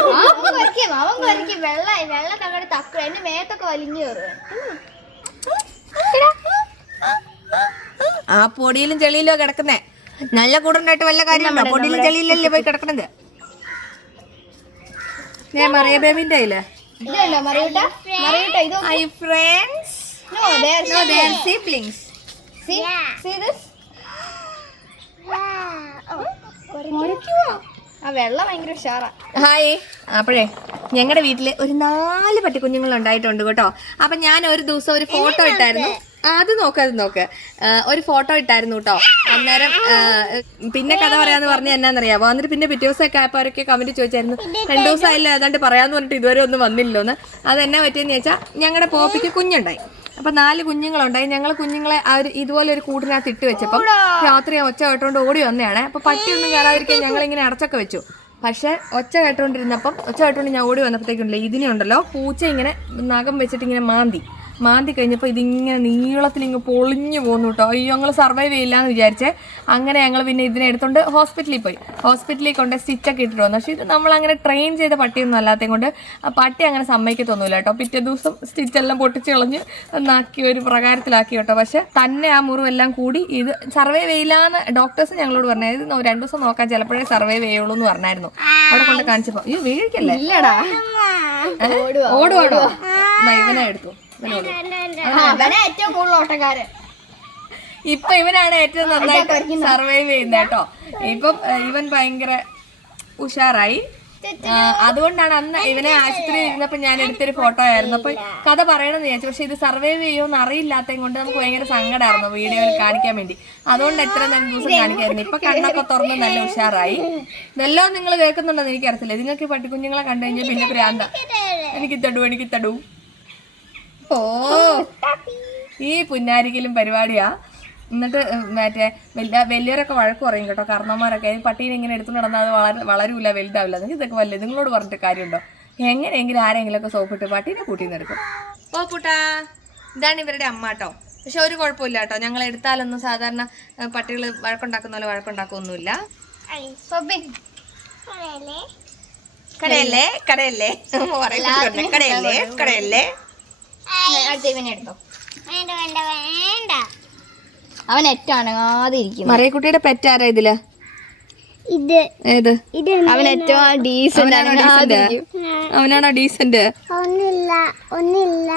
അവൻ കുരയ്ക്കും അവൻ കുരയ്ക്കും വെള്ള വെള്ള തകട് തക്ക എന്റെ മേത്തൊക്കെ വലിഞ്ഞു ആ പൊടിയിലും ചെളിയിലോ കിടക്കുന്നേ. നല്ല കൂടുണ്ടായിട്ട് വല്ല കാര്യമുണ്ടോ? പൊടിയിലും ചെളിയിലല്ലേ പോയി കിടക്കണത്? ഞാൻ മറിയ ബേബിന്റെ കയ്യിൽ. ഇതുണ്ടോ മറിയൂട്ട? മറിയൂട്ട ഇത് I friends no there no there are see see this ഉഷാറാ hi. അപ്പോഴേ ഞങ്ങളുടെ വീട്ടിൽ ഒരു നാല് പട്ടിക്കുഞ്ഞുങ്ങൾ ഉണ്ടായിട്ടുണ്ട് കേട്ടോ. അപ്പൊ ഞാൻ ഒരു ദിവസം ഒരു ഫോട്ടോ ഇട്ടായിരുന്നു. അത് നോക്ക് അത് നോക്ക്. ഒരു ഫോട്ടോ ഇട്ടായിരുന്നു കേട്ടോ. അന്നേരം പിന്നെ കഥ പറയാന്ന് പറഞ്ഞ എന്നാന്നറിയാവോ? വന്നിട്ട് പിന്നെ പിറ്റേ ദിവസമൊക്കെ ആയപ്പോൾ അവരൊക്കെ കമന്റ് ചോദിച്ചായിരുന്നു രണ്ടു ദിവസമായില്ല ഏതാണ്ട് പറയാന്ന് പറഞ്ഞിട്ട് ഇതുവരെ ഒന്നും വന്നില്ലോന്ന്? അത് എന്നാ പറ്റിയെന്ന് ചോദിച്ചാൽ ഞങ്ങളുടെ പോപ്പിക്ക് കുഞ്ഞുണ്ടായി. അപ്പൊ നാല് കുഞ്ഞുങ്ങളുണ്ടായി ഞങ്ങൾ കുഞ്ഞുങ്ങളെ ആ ഒരു ഇതുപോലെ ഒരു കൂടിനകത്ത് ഇട്ട് വെച്ചപ്പോ രാത്രി ഒച്ച കേട്ടോണ്ട് ഓടി വന്നതാണ്. അപ്പൊ പട്ടിയൊന്നും കയറാതിരിക്കാൻ ഞങ്ങൾ ഇങ്ങനെ അടച്ചൊക്കെ വെച്ചു. പക്ഷെ ഒച്ച കേട്ടോണ്ടിരുന്നപ്പം ഒച്ച കേട്ടോണ്ട് ഞാൻ ഓടി വന്നപ്പോഴത്തേക്കുണ്ടല്ലോ ഇതിനെ ഉണ്ടല്ലോ പൂച്ച ഇങ്ങനെ നഖം വെച്ചിട്ട് ഇങ്ങനെ മാന്തി. മാന്തി കഴിഞ്ഞപ്പോൾ ഇതിങ്ങനെ നീളത്തിൽ ഇങ്ങ് പൊളിഞ്ഞു പോകുന്നു കേട്ടോ അയ്യോ ഞങ്ങൾ സർവൈവ് ചെയ്യില്ലാന്ന് വിചാരിച്ചേ. അങ്ങനെ ഞങ്ങൾ പിന്നെ ഇതിനെ എടുത്തുകൊണ്ട് ഹോസ്പിറ്റലിൽ പോയി. ഹോസ്പിറ്റലിൽ കൊണ്ട് സ്റ്റിച്ചൊക്കെ ഇട്ടിട്ട് വന്നു. പക്ഷേ ഇത് നമ്മൾ അങ്ങനെ ട്രെയിൻ ചെയ്ത പട്ടിയൊന്നും അല്ലാത്തത് കൊണ്ട് ആ പട്ടി അങ്ങനെ സമ്മതിക്കത്തൊന്നുമില്ല കേട്ടോ പിറ്റേ ദിവസം സ്റ്റിച്ചെല്ലാം പൊട്ടിച്ച് കളഞ്ഞ് നാക്കി ഒരു പ്രകാരത്തിലാക്കി കേട്ടോ പക്ഷേ തന്നെ ആ മുറിവെല്ലാം കൂടി ഇത് സർവൈവ് ചെയ്യില്ലാന്ന് ഡോക്ടേഴ്സ് ഞങ്ങളോട് പറഞ്ഞു ഇത് രണ്ടു ദിവസം നോക്കാൻ ചിലപ്പോഴേ സർവൈവ് ചെയ്യുള്ളൂ എന്ന് പറഞ്ഞായിരുന്നു. അവിടെ കൊണ്ട് കാണിച്ചപ്പോ അയ്യോ വീഴിക്കല്ലേ ഓടുവാടോ ഇവനെ എടുത്തു. ഏറ്റവും കൂടുതൽ ഓട്ടക്കാരൻ. ഇപ്പൊ ഇവനാണ് ഏറ്റവും നന്നായിട്ട് സർവൈവ് ചെയ്യുന്നത് കേട്ടോ. ഇപ്പം ഇവൻ ഭയങ്കര ഉഷാറായി. അതുകൊണ്ടാണ് അന്ന് ഇവനെ ആശുപത്രിയിൽ ഇരുന്നപ്പോ ഞാൻ എടുത്തൊരു ഫോട്ടോ ആയിരുന്നു. അപ്പൊ കഥ പറയണമെന്ന് വിചാരിച്ചു. പക്ഷെ ഇത് സർവൈവ് ചെയ്യുമെന്ന് അറിയില്ലാത്ത കൊണ്ട് നമുക്ക് ഭയങ്കര സങ്കടമായിരുന്നു വീഡിയോയിൽ കാണിക്കാൻ വേണ്ടി. അതുകൊണ്ട് എത്ര നേരം ദിവസം കാണിക്കായിരുന്നു. ഇപ്പൊ കണ്ണൊക്കെ തുറന്ന് നല്ല ഉഷാറായി. ഇതെല്ലാം നിങ്ങൾ കേൾക്കുന്നുണ്ടെന്ന് എനിക്കറിയത്തില്ല. നിങ്ങൾക്ക് പട്ടിക്കുഞ്ഞുങ്ങളെ കണ്ടു കഴിഞ്ഞാൽ പിന്നെ പ്രാന്ത. എനിക്ക് തടു എനിക്ക് തടു ഓ. ഈ പുന്നാരിക്കലും പരിപാടിയാ. എന്നിട്ട് മറ്റേ വലിയ വലിയവരൊക്കെ വഴക്ക് പറയും കേട്ടോ കർണന്മാരൊക്കെ പട്ടീനെ ഇങ്ങനെ എടുത്തു നടന്നാൽ അത് വളരെ വളരൂല വലുതാവില്ല. നിങ്ങൾക്ക് ഇതൊക്കെ വല്ല നിങ്ങളോട് പറഞ്ഞിട്ട് കാര്യമുണ്ടോ? എങ്ങനെയെങ്കിലും ആരെങ്കിലുമൊക്കെ സോപ്പിട്ട് പട്ടീനെ കൂട്ടിന്ന് എടുക്കും. ഓ പുട്ടാ. ഇതാണ് ഇവരുടെ അമ്മ കേട്ടോ. പക്ഷെ ഒരു കുഴപ്പമില്ല കേട്ടോ. ഞങ്ങൾ എടുത്താലൊന്നും സാധാരണ പട്ടികൾ വഴക്കുണ്ടാക്കുന്ന പോലെ വഴക്കുണ്ടാക്കൊന്നുമില്ല. കടയല്ലേ? കടയല്ലേ? കടയല്ലേ? കടയല്ലേ? അടുത്ത ഇവനെ എടുത്തോ. അവൻ ഏറ്റവും ആദ്യം മറിയക്കുട്ടിയുടെ പെറ്റാരാ ഇതിൽ? ഇത്. ഏത്? ഇത് അവൻ ഏറ്റവും ഡീസന്റ് അവനാണോ ഡീസന്റ് അവനാണോ ഡീസന്റ് ഒന്നില്ല ഒന്നില്ല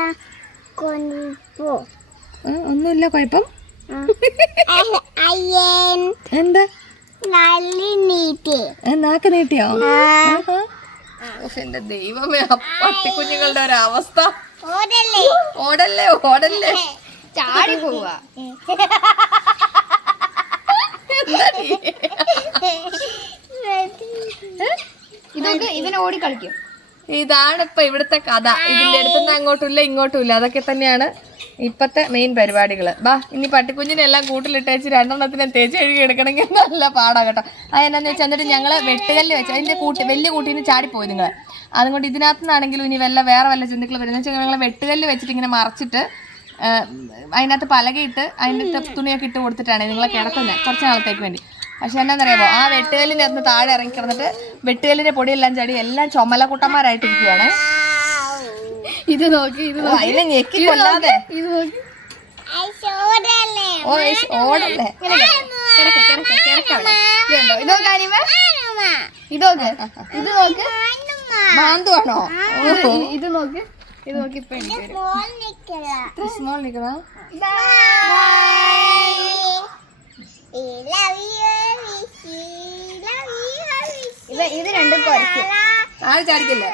ഒന്നുമില്ല കുഴപ്പം. എന്താ? നാക്ക് നീട്ടിയോ. എന്റെ ദൈവമേ അപ്പട്ടി കുഞ്ഞുങ്ങളുടെ ഒരവസ്ഥ. അവസ്ഥ ഓടല്ലേ? ഓടല്ലേ ചാടി പോവാ ഇതൊക്കെ ഇവൻ ഓടി കളിക്കും. ഇതാണ് ഇപ്പൊ ഇവിടുത്തെ കഥ. ഇതിന്റെ അടുത്തുനിന്ന് അങ്ങോട്ടും ഇല്ല ഇങ്ങോട്ടും ഇല്ല. അതൊക്കെ തന്നെയാണ് ഇപ്പത്തെ മെയിൻ പരിപാടികൾ ബാ ഇനി പട്ടിക്കുഞ്ഞിനെ എല്ലാം കൂട്ടിലിട്ടേച്ച് രണ്ടെണ്ണത്തിനെ തേച്ച് കഴുകി എടുക്കണമെങ്കിൽ നല്ല പാടാ കേട്ടോ. അത് എന്നാന്ന് വെച്ചാൽ എന്നിട്ട് ഞങ്ങൾ വെട്ടുകല്ല് വെച്ച് അതിന്റെ കൂട്ടി വലിയ കൂട്ടിന്ന് ചാടിപ്പോയി നിങ്ങൾ അതുകൊണ്ട് ഇതിനകത്തു നിന്നാണെങ്കിലും ഇനി വല്ല വേറെ വല്ല ജന്തുക്കൾ വരുന്ന വെച്ചാൽ ഞങ്ങൾ വെട്ടുകല്ല് വെച്ചിട്ട് ഇങ്ങനെ മറച്ചിട്ട് അതിനകത്ത് പലകയിട്ട് അതിന്റെ തുണിയൊക്കെ ഇട്ട് കൊടുത്തിട്ടാണ് നിങ്ങളെ കിടക്കുന്നത് കുറച്ച് നാളത്തേക്ക് വേണ്ടി. പക്ഷെ എന്നാന്നറിയാമോ ആ വെട്ടുകല്ലിന്റെ അകത്ത് താഴെ ഇറങ്ങി കിടന്നിട്ട് വെട്ടുകല്ലിന്റെ പൊടിയെല്ലാം ചാടി എല്ലാം ചുമലക്കുട്ടന്മാരായിട്ടിരിക്കുവാണ്. ഇത് നോക്കി ഇത് അതിനെ ഞെക്കി കൊല്ലാതെ ഇത് നോക്കി ഓ ഓടല്ലേ ഇത് ഇത് നോക്ക് ഇത് നോക്ക് മാന്തുവാണോ ഇത് ഇത് നോക്ക് ഇത് നോക്കി ഇപ്പൊ എനിക്ക് സ്മോൾ നിക്കണോ ഇവ ഇത് രണ്ടും കുറയ്ക്കും ആ ചാടിക്കല്ലേ